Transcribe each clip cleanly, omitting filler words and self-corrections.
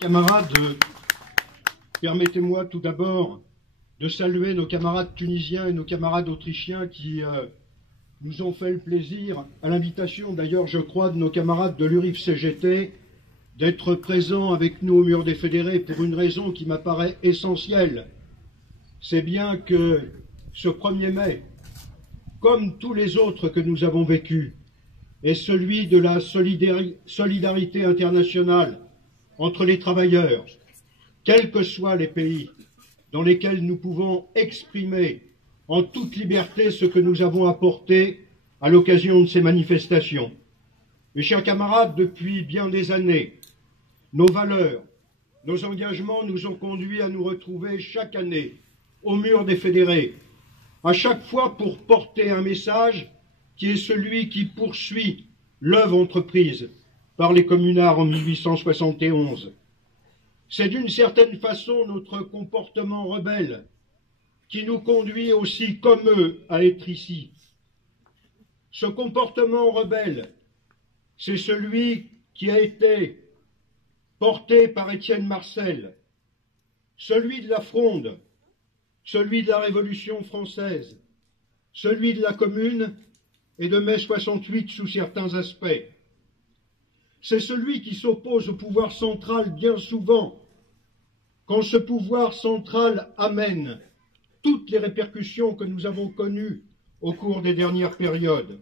Camarades, permettez-moi tout d'abord de saluer nos camarades tunisiens et nos camarades autrichiens qui nous ont fait le plaisir, à l'invitation d'ailleurs, je crois, de nos camarades de l'URIF-CGT, d'être présents avec nous au Mur des Fédérés pour une raison qui m'apparaît essentielle. C'est bien que ce 1er mai, comme tous les autres que nous avons vécus, est celui de la solidarité internationale entre les travailleurs, quels que soient les pays dans lesquels nous pouvons exprimer en toute liberté ce que nous avons apporté à l'occasion de ces manifestations. Mes chers camarades, depuis bien des années, nos valeurs, nos engagements nous ont conduits à nous retrouver chaque année au Mur des Fédérés, à chaque fois pour porter un message qui est celui qui poursuit l'œuvre entreprise par les communards en 1871. C'est d'une certaine façon notre comportement rebelle qui nous conduit aussi comme eux à être ici. Ce comportement rebelle, c'est celui qui a été porté par Étienne Marcel, celui de la Fronde, celui de la Révolution française, celui de la Commune et de mai 68 sous certains aspects. C'est celui qui s'oppose au pouvoir central bien souvent, quand ce pouvoir central amène toutes les répercussions que nous avons connues au cours des dernières périodes.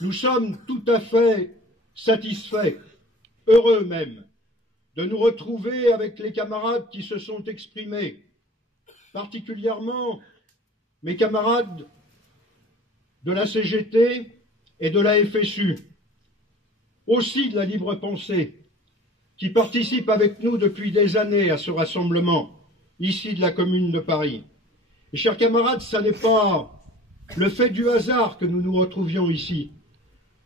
Nous sommes tout à fait satisfaits, heureux même, de nous retrouver avec les camarades qui se sont exprimés, particulièrement mes camarades de la CGT et de la FSU, aussi de la libre pensée, qui participent avec nous depuis des années à ce rassemblement, ici de la Commune de Paris. Et chers camarades, ce n'est pas le fait du hasard que nous nous retrouvions ici.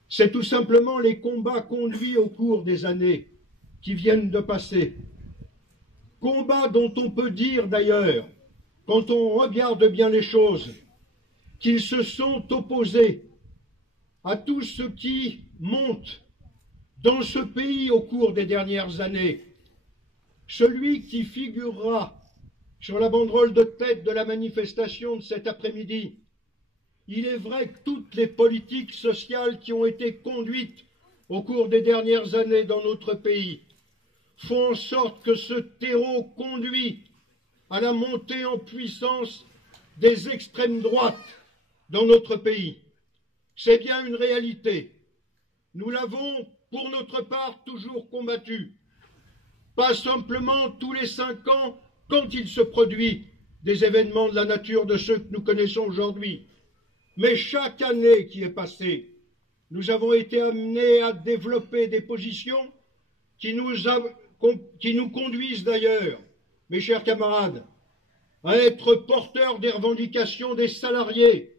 C'est tout simplement les combats conduits au cours des années qui viennent de passer. Combats dont on peut dire d'ailleurs, quand on regarde bien les choses, qu'ils se sont opposés à tout ce qui monte dans ce pays au cours des dernières années. Celui qui figurera sur la banderole de tête de la manifestation de cet après-midi, il est vrai que toutes les politiques sociales qui ont été conduites au cours des dernières années dans notre pays font en sorte que ce terreau conduit à la montée en puissance des extrêmes droites dans notre pays. C'est bien une réalité. Nous l'avons, pour notre part, toujours combattu. Pas simplement tous les 5 ans, quand il se produit des événements de la nature de ceux que nous connaissons aujourd'hui. Mais chaque année qui est passée, nous avons été amenés à développer des positions qui nous conduisent d'ailleurs, mes chers camarades, à être porteurs des revendications des salariés,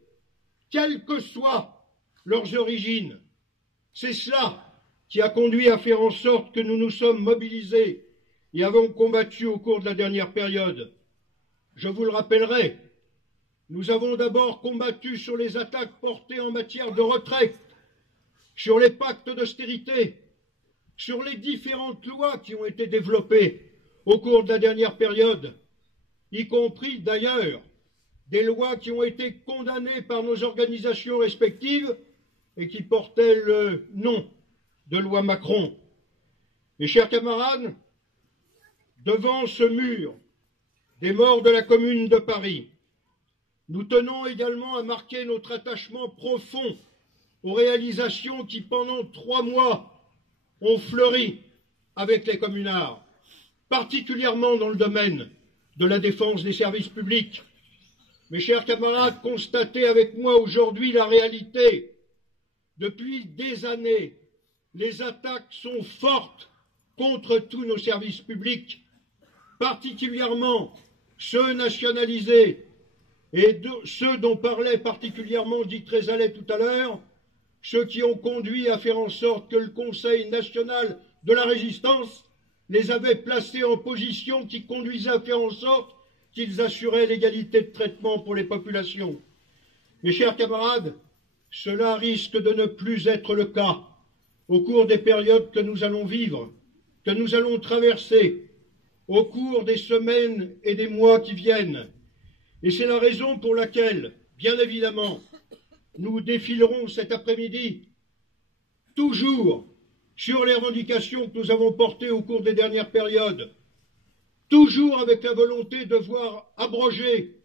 quelles que soient leurs origines. C'est cela qui a conduit à faire en sorte que nous nous sommes mobilisés et avons combattu au cours de la dernière période. Je vous le rappellerai, nous avons d'abord combattu sur les attaques portées en matière de retraite, sur les pactes d'austérité, sur les différentes lois qui ont été développées au cours de la dernière période, y compris d'ailleurs des lois qui ont été condamnées par nos organisations respectives et qui portaient le nom de loi Macron. Mes chers camarades, devant ce mur des morts de la Commune de Paris, nous tenons également à marquer notre attachement profond aux réalisations qui, pendant 3 mois, ont fleuri avec les communards, particulièrement dans le domaine de la défense des services publics. Mes chers camarades, constatez avec moi aujourd'hui la réalité. Depuis des années, les attaques sont fortes contre tous nos services publics, particulièrement ceux nationalisés et ceux dont parlait particulièrement Dick Trézalet tout à l'heure, ceux qui ont conduit à faire en sorte que le Conseil national de la résistance les avait placés en position qui conduisait à faire en sorte qu'ils assuraient l'égalité de traitement pour les populations. Mes chers camarades, cela risque de ne plus être le cas au cours des périodes que nous allons vivre, que nous allons traverser au cours des semaines et des mois qui viennent. Et c'est la raison pour laquelle, bien évidemment, nous défilerons cet après-midi, toujours sur les revendications que nous avons portées au cours des dernières périodes, toujours avec la volonté de voir abroger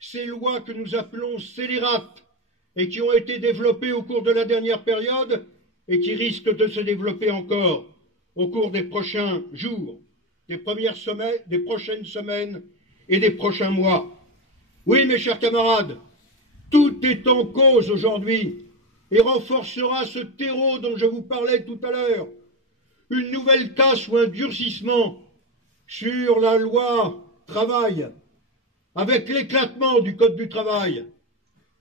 ces lois que nous appelons scélérates et qui ont été développées au cours de la dernière période et qui risquent de se développer encore au cours des prochains jours, des prochaines semaines et des prochains mois. Oui, mes chers camarades, tout est en cause aujourd'hui et renforcera ce terreau dont je vous parlais tout à l'heure. Une nouvelle casse ou un durcissement sur la loi travail, avec l'éclatement du Code du travail,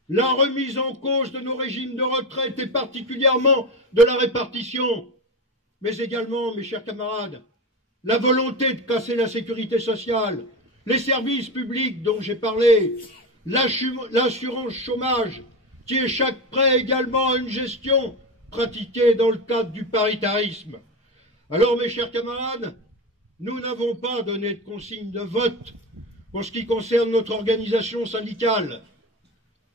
la remise en cause de nos régimes de retraite et particulièrement de la répartition, mais également, mes chers camarades, la volonté de casser la sécurité sociale, les services publics dont j'ai parlé, l'assurance chômage, qui échapperait également à une gestion pratiquée dans le cadre du paritarisme. Alors, mes chers camarades, nous n'avons pas donné de consigne de vote pour ce qui concerne notre organisation syndicale,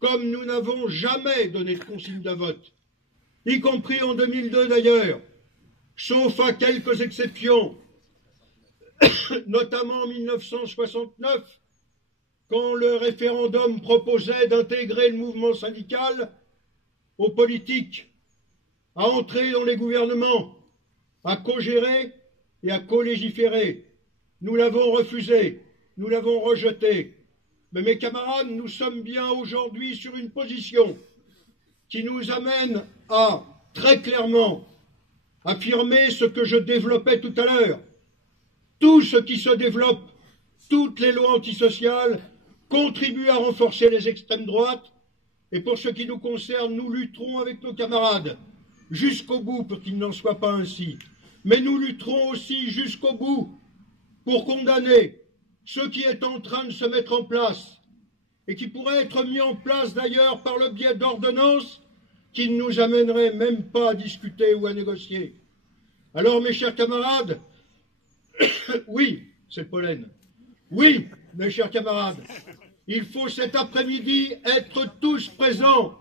comme nous n'avons jamais donné de consigne de vote, y compris en 2002 d'ailleurs, sauf à quelques exceptions, notamment en 1969, quand le référendum proposait d'intégrer le mouvement syndical aux politiques, à entrer dans les gouvernements, à co-gérer et à co-légiférer. Nous l'avons refusé, nous l'avons rejeté. Mais mes camarades, nous sommes bien aujourd'hui sur une position qui nous amène à, très clairement, affirmer ce que je développais tout à l'heure. Tout ce qui se développe, toutes les lois antisociales, contribuent à renforcer les extrêmes droites, et pour ce qui nous concerne, nous lutterons avec nos camarades jusqu'au bout pour qu'il n'en soit pas ainsi. Mais nous lutterons aussi jusqu'au bout pour condamner ce qui est en train de se mettre en place, et qui pourrait être mis en place d'ailleurs par le biais d'ordonnances qui ne nous amèneraient même pas à discuter ou à négocier. Alors, mes chers camarades, oui, c'est le pollen. Oui, mes chers camarades, il faut cet après-midi être tous présents,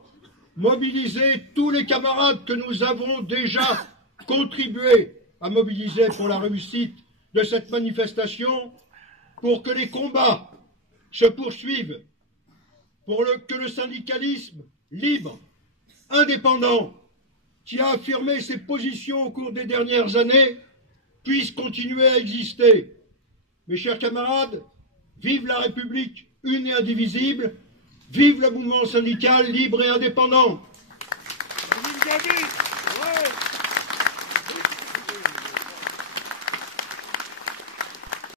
mobiliser tous les camarades que nous avons déjà contribué à mobiliser pour la réussite de cette manifestation, pour que les combats se poursuivent, pour que le syndicalisme libre, indépendant, qui a affirmé ses positions au cours des dernières années, puisse continuer à exister. Mes chers camarades, vive la République une et indivisible, vive le mouvement syndical libre et indépendant.